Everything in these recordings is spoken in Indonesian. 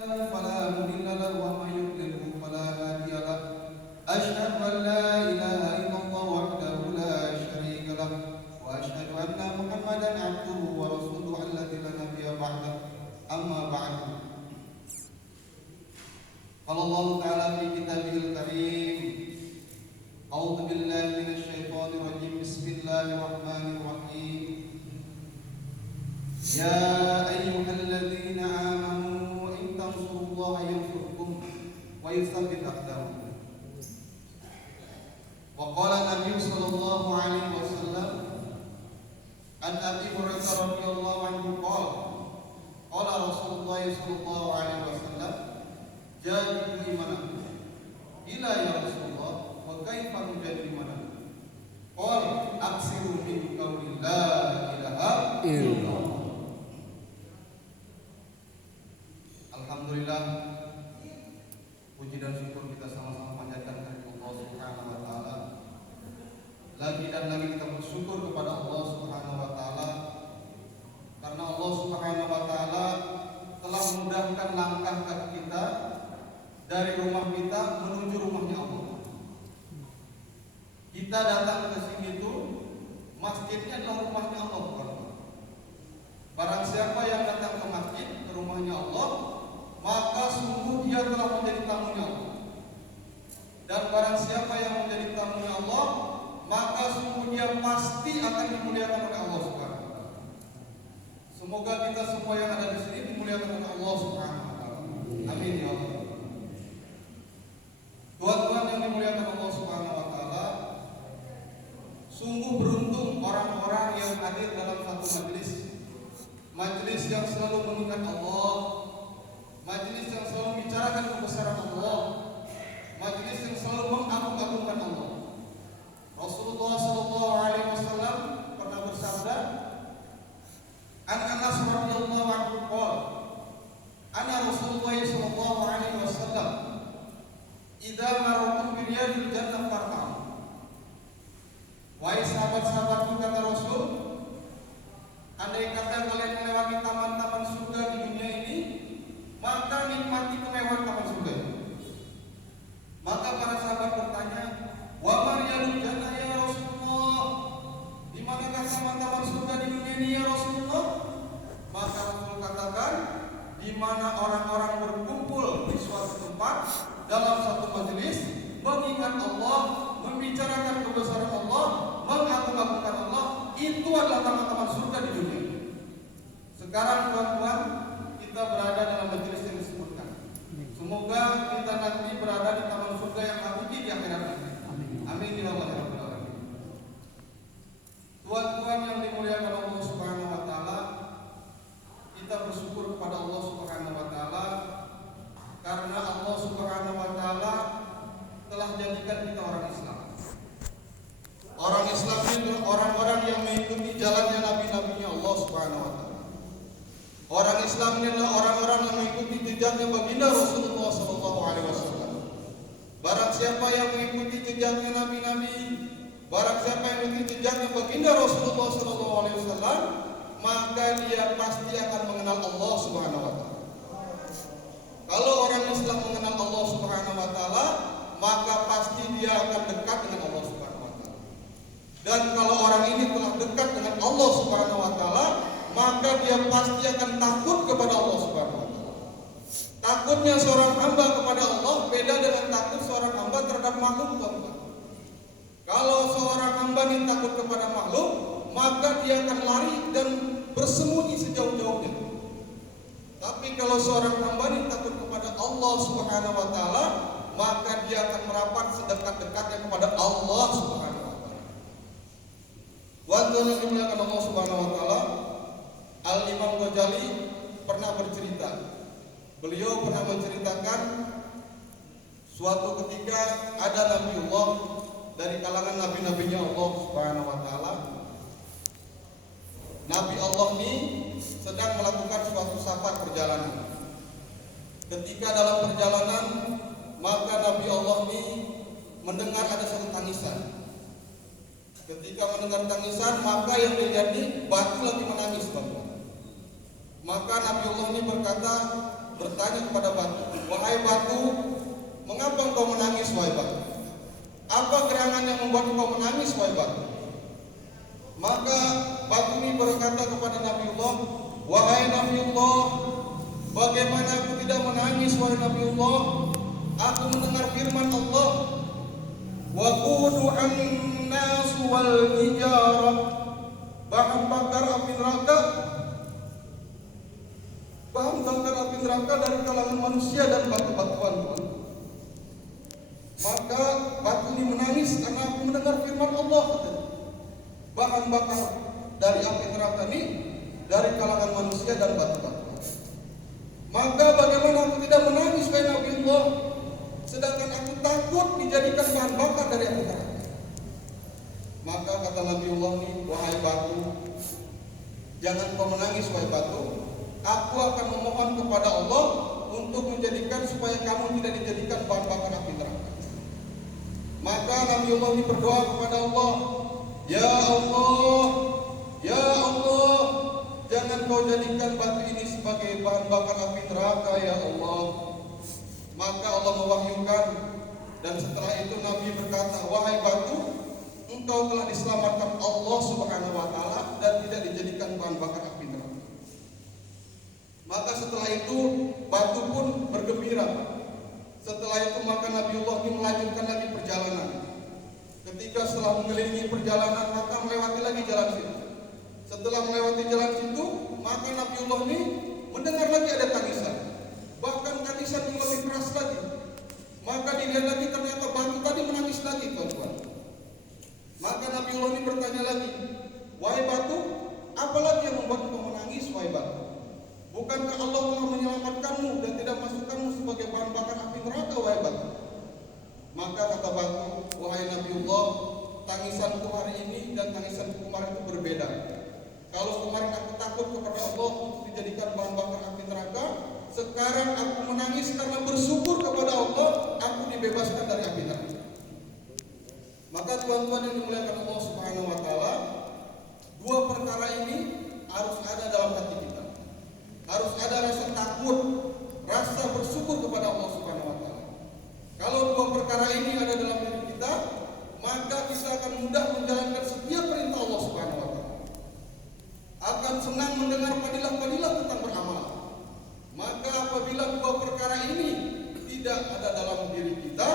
فلا مضل له ومن يضلله فلا هادي له أشهد أن لا إله إلا الله وحده لا شريك له وأشهد أن محمدا عبده ورسوله الذي لا نبي بعده أما بعد قال الله تعالى في كتابه الكريم أعوذ بالله من الشيطان الرجيم بسم الله الرحمن الرحيم يا أيها الذين آمنوا إن تنصروا الله ينصركم ويثبت أقدامكم وقال النبي صلى الله عليه وسلم عن أبي هريرة رضي الله عنه قال قال رسول الله صلى الله عليه وسلم جاهدوا إيمانكم إلى يا رسول الله وكيف نجاهد إيمانكم قال أكثروا من قول لا إله إلا الله. Alhamdulillah, puji dan syukur kita sama-sama panjatkan kepada Allah Subhanahu wa taala. Lagi dan lagi kita bersyukur kepada Allah Subhanahu wa taala karena Allah Subhanahu wa taala telah memudahkan langkah kaki kita dari rumah kita menuju rumahnya Allah. Kita datang ke sini itu masjidnya adalah rumahnya Allah. Barang siapa yang datang ke masjid, ke rumahnya Allah, maka sungguh dia telah menjadi tamunya Allah. Dan barang siapa yang menjadi tamunya Allah, maka sungguh dia pasti akan dimuliakan oleh Allah Subhanahu wa taala. Semoga kita semua yang ada di sini dimuliakan oleh Allah Subhanahu wa taala. Amin ya Allah. Tuhan-tuhan yang dimuliakan Allah Subhanahu wa taala, sungguh beruntung orang-orang yang hadir dalam satu majelis yang selalu mengingat Allah, majelis yang selalu membicarakan kebesaran Allah, majelis yang selalu mengagung-agungkan Allah. Rasulullah sallallahu alaihi wasallam pernah bersabda, An Anas radhiyallahu anhu qala, Ana Rasulullah sallallahu alaihi wasallam idza marartu bi riyadil jannah farta'u. Wahai sahabat-sahabatku, kata Rasul, andai kata kalian melewati taman-taman surga di dunia ini, maka nikmati kemewahan taman surga. Maka para sahabat bertanya, wa mariyadul jannah ya Rasulullah, di manakah taman-taman surga di dunia ini ya Rasulullah? Maka Rasul katakan, di mana orang-orang berkumpul di suatu tempat dalam satu majelis, mengingat Allah, membicarakan kebesaran Allah, mengagung-agungkan Allah, itu adalah taman-taman surga di dunia. Sekarang tuan-tuan, kita berada dalam majelis yang disebutkan. Semoga kita nanti berada di taman surga yang hakiki di akhirat nanti. Amin ya Allah ya Rabbal alamin. Tuan-tuan yang dimuliakan Allah Subhanahu wa taala, kita bersyukur kepada Allah Subhanahu wa taala karena Allah Subhanahu wa taala telah jadikan kita orang Islam. Orang Islam itu orang-orang yang mengikuti jalannya nabi-nabinya Allah Subhanahu wa taala. Orang Islam ini adalah orang-orang yang mengikuti jejaknya baginda Rasulullah sallallahu alaihi wasallam. Barang siapa yang mengikuti jejaknya nabi-nabi, barang siapa yang mengikuti jejaknya baginda Rasulullah sallallahu alaihi wasallam, maka dia pasti akan mengenal Allah Subhanahu wa taala. Kalau orang Islam mengenal Allah Subhanahu wa taala, maka pasti dia akan dekat dengan Allah Subhanahu wa taala. Dan kalau orang ini telah dekat dengan Allah Subhanahu wa taala, maka dia pasti akan takut kepada Allah Subhanahu wa taala. Takutnya seorang hamba kepada Allah beda dengan takut seorang hamba terhadap makhluk, Tuhan. Kalau seorang hamba ini takut kepada makhluk, maka dia akan lari dan bersembunyi sejauh-jauhnya. Tapi kalau seorang hamba ini takut kepada Allah Subhanahu wa taala, maka dia akan merapat sedekat-dekatnya kepada Allah Subhanahu wa taala. Tuan-tuan yang dimuliakan Allah Subhanahu wa taala, Al-Imam Ghazali pernah bercerita. Beliau pernah menceritakan suatu ketika ada Nabiullah dari kalangan nabi-nabinya Allah Subhanahu wa taala. Nabi Allah ini sedang melakukan suatu safar perjalanan. Ketika dalam perjalanan, maka Nabi Allah ini mendengar ada satu tangisan. Ketika mendengar tangisan, maka yang dilihat ini batu lagi menangis, Bapak. Maka Nabi Allah ini berkata, bertanya kepada batu, "Wahai batu, mengapa engkau menangis, wahai batu? Apa gerangan yang membuat engkau menangis, wahai batu?" Maka batu ini berkata kepada Nabiullah, "Wahai Nabiullah, bagaimana aku tidak menangis, wahai Nabiullah? Aku mendengar firman Allah, waqudu an-nas wal hijarah, bahan bakar api neraka dari kalangan manusia dan batu-batuan." Maka batu ini menangis karena aku mendengar firman Allah, bahan bakar dari api neraka ini dari kalangan manusia dan batu-batuan. Maka bagaimana aku tidak menangis, wahai Nabiullah, sedangkan aku takut dijadikan bahan bakar dari api neraka. Maka kata Nabiullah ini, "Wahai batu, jangan kau menangis, wahai batu. Aku akan memohon kepada Allah untuk menjadikan supaya kamu tidak dijadikan bahan bakar api neraka." Maka Nabiullah ini berdoa kepada Allah, "Ya Allah, ya Allah, jangan kau jadikan batu ini sebagai bahan bakar api neraka, ya Allah." Maka Allah mewahyukan, dan setelah itu Nabi berkata, "Wahai batu, engkau telah diselamatkan Allah Subhanahu wa taala dan tidak dijadikan bahan bakar api neraka." Maka setelah itu batu pun bergembira. Setelah itu maka Nabiullah ini melanjutkan lagi perjalanan. Ketika setelah mengelilingi perjalanan, maka melewati lagi jalan situ. Setelah melewati jalan situ, maka Nabiullah ini mendengar lagi ada tangisan, bahkan tangisan yang lebih keras lagi. Maka dilihat lagi, ternyata batu tadi menangis lagi, tuan-tuan. Maka Nabiullah ini bertanya lagi, "Wahai batu, apa lagi yang membuat engkau menangis, wahai batu? Bukankah Allah telah menyelamatkanmu dan tidak masukkanmu sebagai bahan bakar api neraka, wahai batu?" Maka kata batu, "Wahai Nabiullah, tangisanku hari ini dan tangisanku kemarin itu berbeda. Kalau kemarin aku takut kepada Allah untuk dijadikan bahan bakar api neraka, sekarang aku menangis karena bersyukur kepada Allah aku dibebaskan dari api neraka." Maka tuan-tuan yang dimuliakan Allah Subhanahu wa taala, dua perkara ini harus ada dalam hati kita. Harus ada rasa takut, rasa bersyukur kepada Allah Subhanahu wa taala. Kalau dua perkara ini ada dalam diri kita, maka kita akan mudah menjalankan setiap perintah Allah Subhanahu wa taala. Akan senang mendengar fadilah-fadilah tentang beramal. Maka apabila dua perkara ini tidak ada dalam diri kita,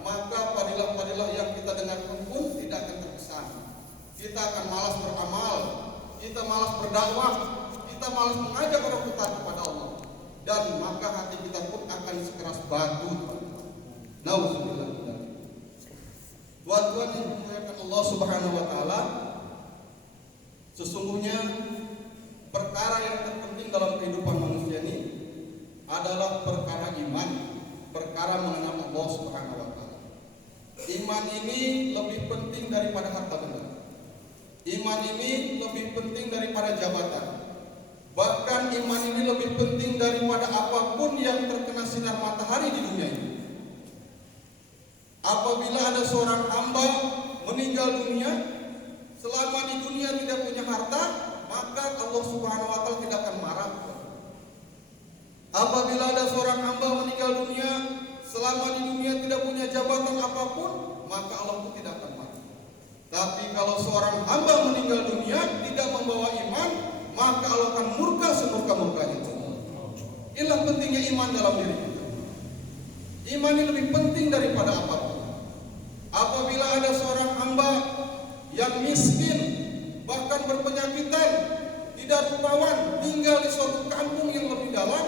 maka fadilah-fadilah yang kita dengar pun tidak akan terkesan. Kita akan malas beramal, kita malas berdakwah, kita malas mengajak orang taat kepada Allah, dan maka hati kita pun akan sekeras batu. Nauzubillah. Tuan-tuan yang dimuliakan Allah Subhanahu wa taala, sesungguhnya perkara yang terpenting dalam kehidupan manusia ini adalah perkara iman, perkara mengenal Allah Subhanahu wa taala. Iman ini lebih penting daripada harta benda. Iman ini lebih penting daripada jabatan. Bahkan iman ini lebih penting daripada apapun yang terkena sinar matahari di dunia ini. Apabila ada seorang hamba meninggal dunia, selama di dunia tidak punya harta, maka Allah Subhanahu wa taala tidak akan marah. Apabila ada seorang hamba meninggal dunia, selama di dunia tidak punya jabatan apapun, maka Allah pun tidak akan marah. Tapi kalau seorang hamba meninggal dunia tidak membawa iman, maka Allah akan murka semurka-murkanya. Inilah pentingnya iman dalam diri kita. Iman ini lebih penting daripada apapun. Apabila ada seorang hamba yang miskin, bahkan berpenyakitan, tidak rupawan, tinggal di suatu kampung yang lebih dalam,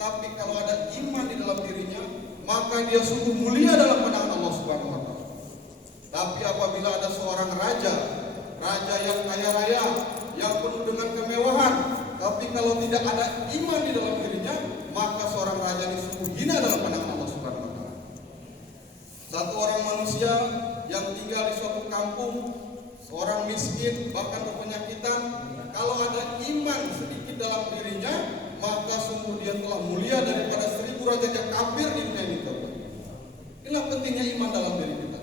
tapi kalau ada iman di dalam dirinya, maka dia sungguh mulia dalam pandangan Allah Subhanahu wa taala. Tapi apabila ada seorang raja yang kaya raya, yang penuh dengan kemewahan, tapi kalau tidak ada iman di dalam dirinya, maka seorang raja ini sungguh hina dalam pandangan Allah Subhanahu wa taala. Satu orang manusia yang tinggal di suatu kampung, seorang miskin, bahkan berpenyakitan, kalau ada iman sedikit dalam dirinya, maka sungguh dia telah mulia daripada 1000 raja yang kafir di dunia ini. Inilah pentingnya iman dalam diri kita.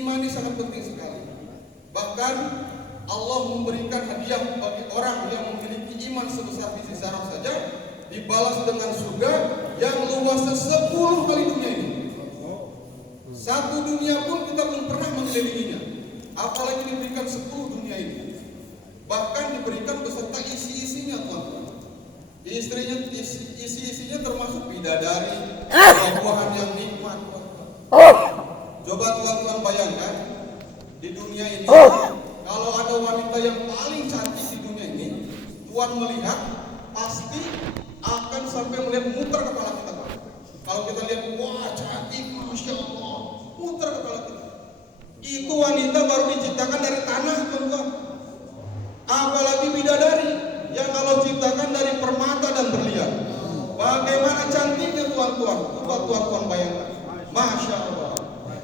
Iman ini sangat penting sekali. Bahkan Allah memberikan hadiah bagi orang yang memiliki iman sebesar biji zarah saja. dibalas dengan surga yang luasnya 10 kali dunia ini. Satu dunia pun kita belum pernah mengelilinginya, apalagi diberikan 10 dunia ini. Bahkan diberikan beserta isi-isinya, Tuhan. Isi-isinya termasuk bidadari, buah-buahan yang nikmat, Tuhan. Coba Tuhan bayangkan di dunia ini, kalau ada wanita yang paling cantik di dunia ini, Tuhan melihat pasti akan sampai melihat muter kepala kita. Kalau kita lihat, wah cantik, masya Allah, muter kepala kita. Itu wanita baru diciptakan dari tanah, Tuhan. Apalagi bidadari yang Allah ciptakan dari permata dan berlian. Bagaimana cantiknya Tuhan. Coba Tuhan bayangkan, masya Allah.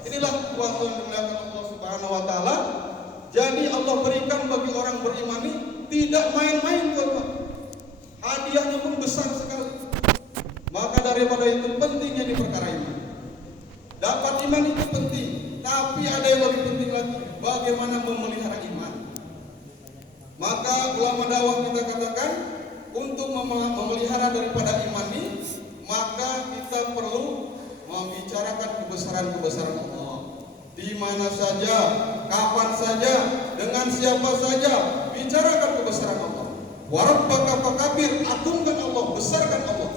Inilah Tuhan dimuliakan Allah Subhanahu Wa Taala. Jadi Allah berikan bagi orang beriman ini tidak main-main, Tuhan. Hadiahnya pun besar sekali. Maka daripada itu pentingnya di perkara iman. Dapat iman itu penting, tapi ada yang lebih penting lagi, bagaimana memelihara iman. Maka ulama dakwah kita katakan, untuk memelihara daripada iman ini, maka kita perlu membicarakan kebesaran Allah. Di mana saja, kapan saja, dengan siapa saja, bicarakan kebesaran Allah. Warabbaka fakabir, agungkan Allah, besarkan Allah.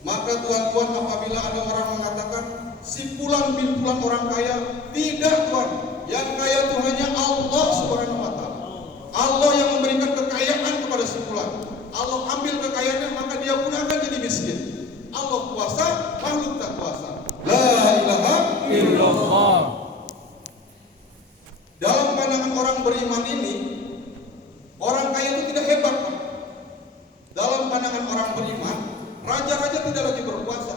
Maka Tuhan, apabila ada orang mengatakan si fulan bin fulan orang kaya, tidak, Tuhan. Yang kaya itu hanya Allah Subhanahu Wa Taala. Allah yang memberikan kekayaan kepada si fulan. Allah ambil kekayaannya, maka dia pun akan jadi miskin. Allah kuasa, makhluk tak kuasa. La ilaha illallah. Dalam pandangan orang beriman ini, orang kaya itu tidak hebat, Pak. Dalam pandangan orang beriman, raja-raja tidak lagi berkuasa.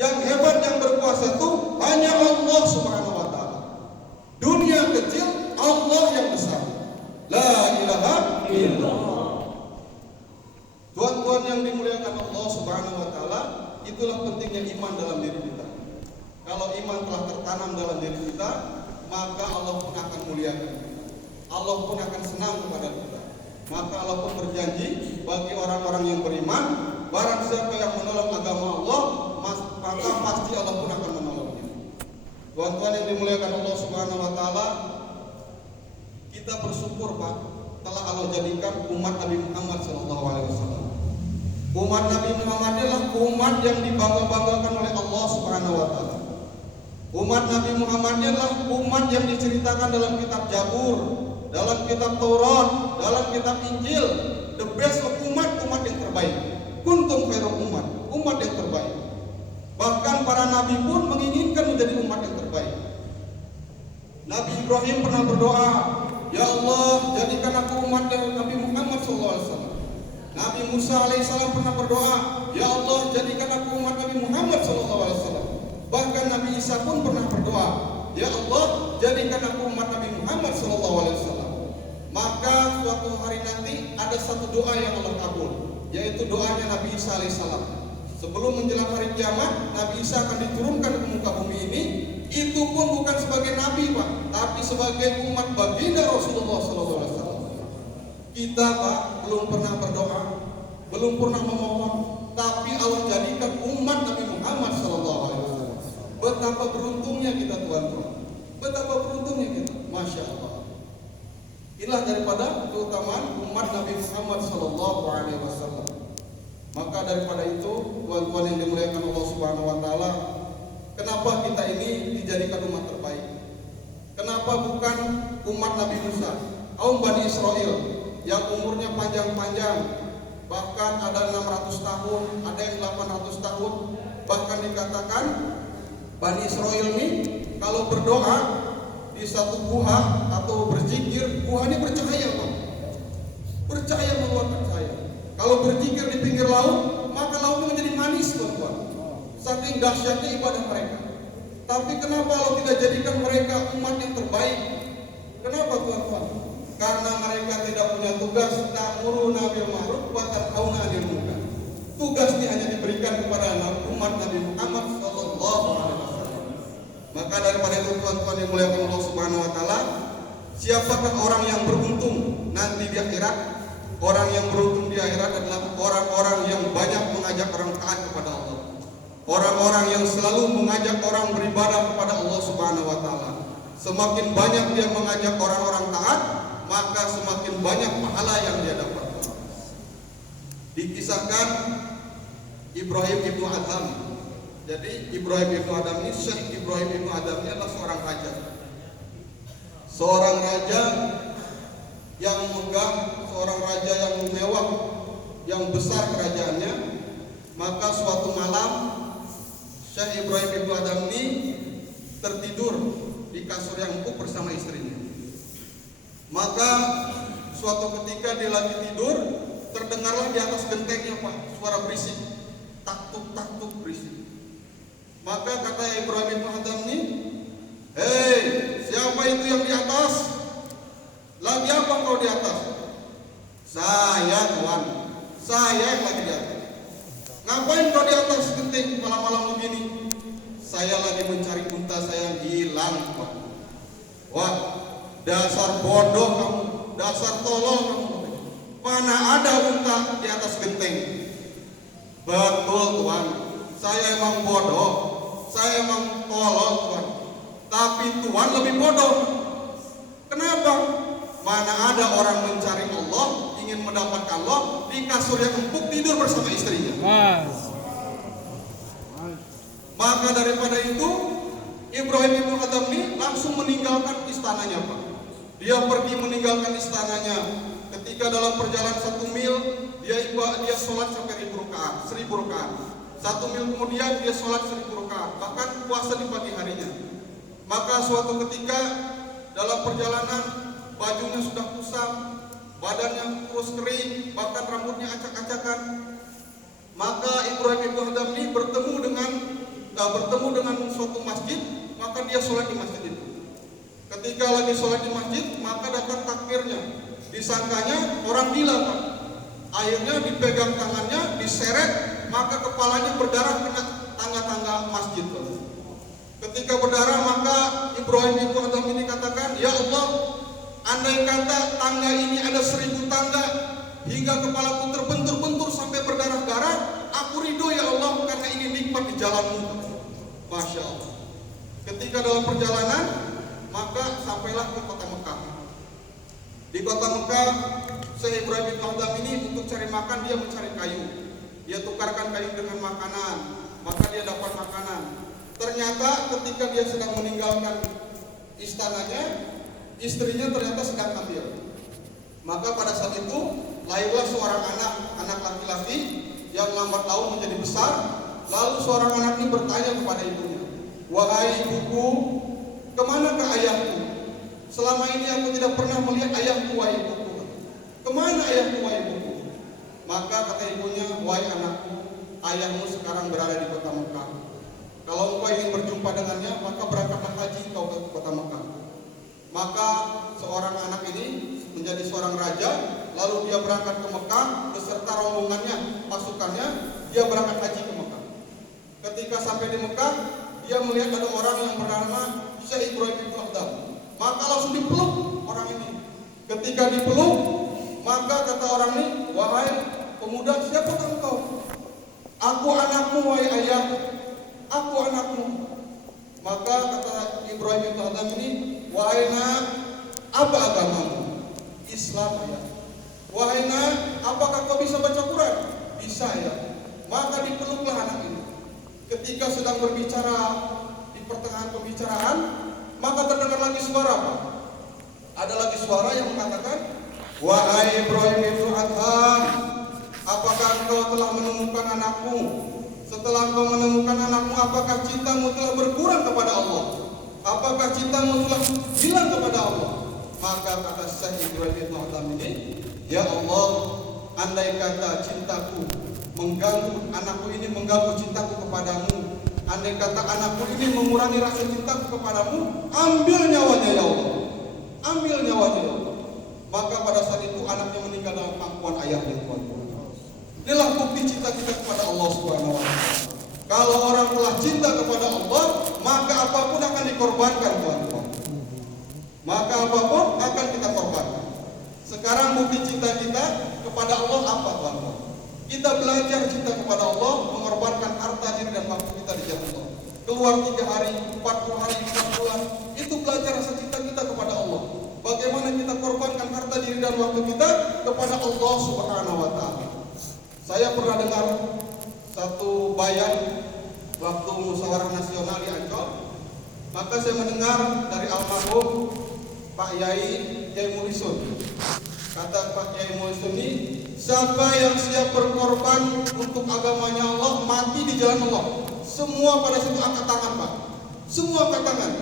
Yang hebat, yang berkuasa itu hanya Allah Subhanahu Wa Taala. Dunia kecil, Allah yang besar. La ilaha illallah. Tuhan-tuhan yang dimuliakan Allah Subhanahu Wa Taala, itulah pentingnya iman dalam diri kita. Kalau iman telah tertanam dalam diri kita, maka Allah pun akan muliakan kita. Allah pun akan senang kepada kita. Maka Allah pun berjanji bagi orang-orang yang beriman, barang siapa yang menolong agama Allah, maka pasti Allah pun akan menolongnya. Tuhan-tuhan yang dimuliakan Allah Subhanahu Wa Taala, kita bersyukur, Pak, telah Allah jadikan umat Nabi Muhammad SAW. Umat Nabi Muhammad adalah umat yang dibangga-banggakan oleh Allah Subhanahu Wa Taala. Umat Nabi Muhammad adalah umat yang diceritakan dalam kitab Zabur, dalam kitab Taurat, dalam kitab Injil. The best of umat yang terbaik. Kuntum khairum umat yang terbaik. Bahkan para nabi pun menginginkan menjadi umat yang terbaik. Nabi Ibrahim pernah berdoa, ya Allah, jadikan aku umat Nabi Muhammad SAW. Nabi Musa alaihissalam pernah berdoa, ya Allah, jadikan aku umat Nabi Muhammad SAW. Bahkan Nabi Isa pun pernah berdoa, ya Allah, jadikan aku umat Nabi Muhammad SAW. Maka suatu hari nanti ada satu doa yang Allah kabul, yaitu doanya Nabi Isa alaihissalam. Sebelum menjelang hari kiamat, Nabi Isa akan diturunkan ke muka bumi ini. Itu pun bukan sebagai nabi, Pak, tapi sebagai umat baginda Rasulullah SAW. Kita, Pak, belum pernah berdoa, belum pernah memohon, tapi Allah jadikan umat Nabi Muhammad SAW. Betapa beruntungnya kita, Tuhan-Tuhan. Betapa beruntungnya kita, masya Allah. Inilah daripada keutamaan umat Nabi Muhammad SAW. Maka daripada itu, Tuhan-Tuhan yang dimuliakan Allah Subhanahu Wa Taala, kenapa kita ini dijadikan umat terbaik? Kenapa bukan umat Nabi Musa, kaum Bani Israel yang umurnya panjang-panjang, bahkan ada 600 tahun, ada yang 800 tahun, bahkan dikatakan Bani Israel ini kalau berdoa di satu gua atau berzikir, gua ini bercahaya, Pak. Bercahaya, mengeluarkan cahaya. Kalau berzikir di pinggir laut, maka lautnya menjadi manis, Tuhan-Tuhan. Saking dahsyatnya ibadah mereka. Tapi kenapa Allah tidak jadikan mereka umat yang terbaik? Kenapa, Tuhan-Tuhan? Karena mereka tidak punya tugas ta'muruna bil ma'ruf wa tanhauna 'anil munkar. Tugas ini hanya diberikan kepada umat Nabi Muhammad sallallahu alaihi wasallam. Maka daripada itu, Tuhan-Tuhan yang muliakan Allah Subhanahu Wa Taala, siapakah orang yang beruntung nanti di akhirat? orang yang beruntung di akhirat adalah orang-orang yang banyak mengajak orang taat kepada Allah. Orang-orang yang selalu mengajak orang beribadah kepada Allah Subhanahu wa taala. Semakin banyak dia mengajak orang-orang taat, maka semakin banyak pahala yang dia dapatkan. Dikisahkan Ibrahim ibnu Adham. Jadi Ibrahim ibnu Adham ini, Syekh Ibrahim ibnu Adham ini adalah seorang raja. Seorang raja yang megah, seorang raja yang mewah, yang besar kerajaannya. Maka suatu malam Syekh Ibrahim ibnu Adham ini tertidur di kasur yang empuk bersama istrinya. Maka suatu ketika dia lagi tidur, terdengarlah di atas gentengnya Pak suara berisik, taktuk berisik. Maka kata Ibrahim ibnu Adham ini, "Hei, siapa itu yang di atas? Lagi apa kau di atas?" "Saya Tuan, saya yang lagi di atas." "Ngapain kau di atas genteng malam-malam begini?" "Saya lagi mencari unta saya yang hilang Pak." "Wah, dasar bodoh kamu, dasar tolol kamu. Mana ada unta di atas genteng?" "Betul Tuan, saya emang bodoh, saya emang tolol Tuan. Tapi Tuan lebih bodoh. Kenapa? Mana ada orang mencari Allah, ingin mendapatkan Allah, di kasur yang empuk tidur bersama istrinya." Maka daripada itu Ibrahim ibnu Adham ini langsung meninggalkan istananya Pak. Dia pergi meninggalkan istananya. Ketika dalam perjalanan 1 mil, dia sholat sampai 1000 rakaat. 1 mil kemudian dia sholat 1000 rakaat, bahkan puasa di pagi harinya. Maka suatu ketika dalam perjalanan bajunya sudah kusam, badannya kurus kering, bahkan rambutnya acak-acakan. Maka Ibrahim ibnu Adham ini bertemu dengan suatu masjid, maka dia sholat di masjid itu. Ketika lagi sholat di masjid, maka datang takbirnya. Disangkanya orang gila Pak. Akhirnya dipegang tangannya, diseret, maka kepalanya berdarah kena tangga-tangga masjid. Ketika berdarah, maka Ibrahim ibnu Adham ini katakan, "Ya Allah, andai kata tangga ini ada 1000 tangga hingga kepalaku terbentur-bentur sampai berdarah-darah, aku ridho ya Allah, karena ini nikmat di jalan-Mu." Masya Allah. Ketika dalam perjalanan, maka sampailah ke kota Mekah. Di kota Mekah, Syekh Ibrahim ibnu Adham ini untuk cari makan dia mencari kayu. Dia tukarkan kayu dengan makanan, maka dia dapat makanan. Ternyata ketika dia sedang meninggalkan istananya, istrinya ternyata sedang hamil. Maka pada saat itu lahirlah seorang anak laki-laki yang lambat laun menjadi besar. Lalu seorang anak ini bertanya kepada ibunya, "Wahai ibuku, kemanakah ayahku? Selama ini aku tidak pernah melihat ayahku, wahai ibuku. Kemana ayahku, wahai ibuku?" Maka kata ibunya, "Wahai anakku, ayahmu sekarang berada di kota Mekah. Kalau engkau ingin berjumpa dengannya, maka berangkatlah haji kau ke kota Mekah." Maka seorang anak ini menjadi seorang raja, lalu dia berangkat ke Mekah beserta rombongannya, pasukannya, dia berangkat haji ke Mekah. Ketika sampai di Mekah, dia melihat ada orang yang bernama Syekh Ibrahim ibnu Adham. Maka langsung dipeluk orang ini. Ketika dipeluk, maka kata orang ini, "Wahai pemuda, siapakah engkau?" "Aku anakmu, wahai ayah. Aku anakmu." Maka kata Ibrahim ibnu Adham ini, "Wahai nak, apa agamamu?" "Islam ya." "Wahai nak, apakah kau bisa baca Quran?" "Bisa ya." Maka dipeluklah anak ini. Ketika sedang berbicara di pertengahan pembicaraan, maka terdengar lagi suara Pak. Ada lagi suara yang mengatakan, "Wahai Ibrahim ibnu Adham, apakah engkau telah menemukan anakmu? Setelah engkau menemukan anakmu, apakah cintamu telah berkurang kepada Allah? Apakah cintamu telah hilang kepada Allah?" Maka kata Syekh Ibrahim ibnu Adham ini, "Ya Allah, andai kata cintaku mengganggu, anakku ini mengganggu cintaku kepadamu, andai kata anakku ini mengurangi rasa cintaku kepadamu, ambil nyawanya ya Allah, ambil nyawanya ya Allah." Maka pada saat itu anaknya meninggal dalam pangkuan ayahnya. Inilah bukti cinta kita kepada Allah Subhanahu wa Ta'ala. Kalau orang telah cinta kepada Allah, maka apapun akan dikorbankan, teman-teman. Maka apapun akan kita korbankan. Sekarang bukti cinta kita kepada Allah apa, Tuan-tuan? Kita belajar cinta kepada Allah, mengorbankan harta diri dan waktu kita di jalan Allah. Keluar 3 hari, 40 hari, 4 bulan, itu belajar rasa cinta kita kepada Allah. Bagaimana kita korbankan harta diri dan waktu kita kepada Allah Subhanahu wa Ta'ala. Saya pernah dengar satu bayan waktu musyawarah nasional di Ancol, maka saya mendengar dari almarhum Pak Yai Mulisun. Kata Pak Yai Mulisun ini, siapa yang siap berkorban untuk agamanya Allah, mati di jalan Allah. Semua pada situ angkat tangan, Pak. Semua angkat tangan.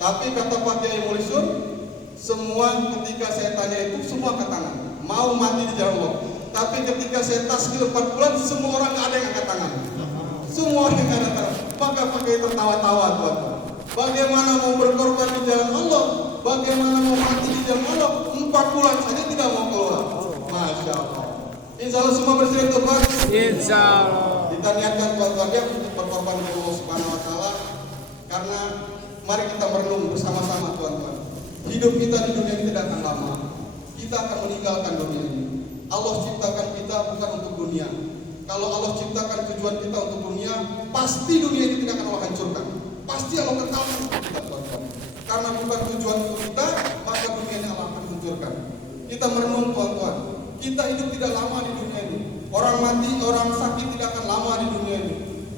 Tapi kata Pak Yai Mulisun, semua ketika saya tanya itu, semua angkat tangan. Mau mati di jalan Allah. Tapi ketika saya taskil 4 bulan, semua orang gak ada yang angkat tangan. Semua orang yang angkat tangan. Maka pakai tertawa-tawa, Tuhan. Bagaimana mau berkorban di jalan Allah? Bagaimana mau mati di jalan Allah? 4 bulan saja tidak mau keluar. Masya Allah. Insya Allah semua bersedia Tuhan. Insya Allah. Kita niatkan Tuhan ya untuk berkorban kepada Allah Subhanahu Wa Taala. Karena mari kita merenung bersama-sama Tuhan. Hidup kita di dunia ini tidak akan lama. Kita akan meninggalkan dunia ini. Allah ciptakan kita bukan untuk dunia. Kalau Allah ciptakan tujuan kita untuk dunia, pasti dunia ini tidak akan Allah hancurkan. Pasti Allah kekal kita Tuhan. Karena bukan tujuan untuk kita, maka dunia ini Allah akan hancurkan. Kita merenung Tuhan. Kita hidup tidak lama di dunia ini. Orang mati, orang sakit tidak akan lama di dunia ini.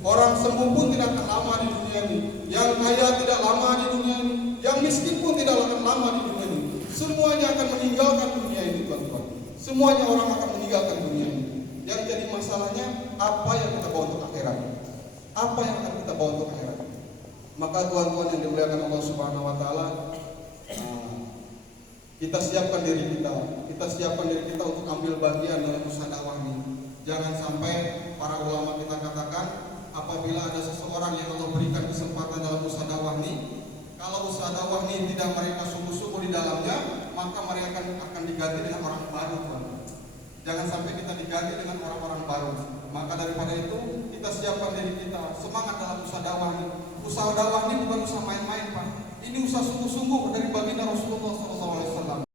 Orang sembuh pun tidak akan lama di dunia ini. Yang kaya tidak lama di dunia ini. Yang miskin pun tidak akan lama di dunia ini. Semuanya akan meninggalkan dunia ini Tuhan. Semuanya orang akan meninggalkan dunia ini. Yang jadi masalahnya, apa yang kita bawa untuk akhirat? Apa yang akan kita bawa untuk akhirat? Maka Tuhan-Tuhan yang dimuliakan Allah Subhanahu Wa Taala, kita siapkan diri kita siapkan diri kita untuk ambil bagian dalam usaha dakwah ini. Jangan sampai para ulama kita katakan, apabila ada seseorang yang Allah berikan kesempatan dalam usaha dakwah ini, kalau usaha dakwah ini tidak mereka sungguh-sungguh di dalamnya, maka mereka akan diganti dengan orang baru, Tuhan. Jangan sampai kita diganti dengan orang-orang baru. Maka daripada itu, kita siapkan diri kita, semangat dalam usaha dakwah ini. Usaha dakwah ini bukan usaha main-main, Pak. Ini usaha sungguh-sungguh dari baginda Rasulullah SAW.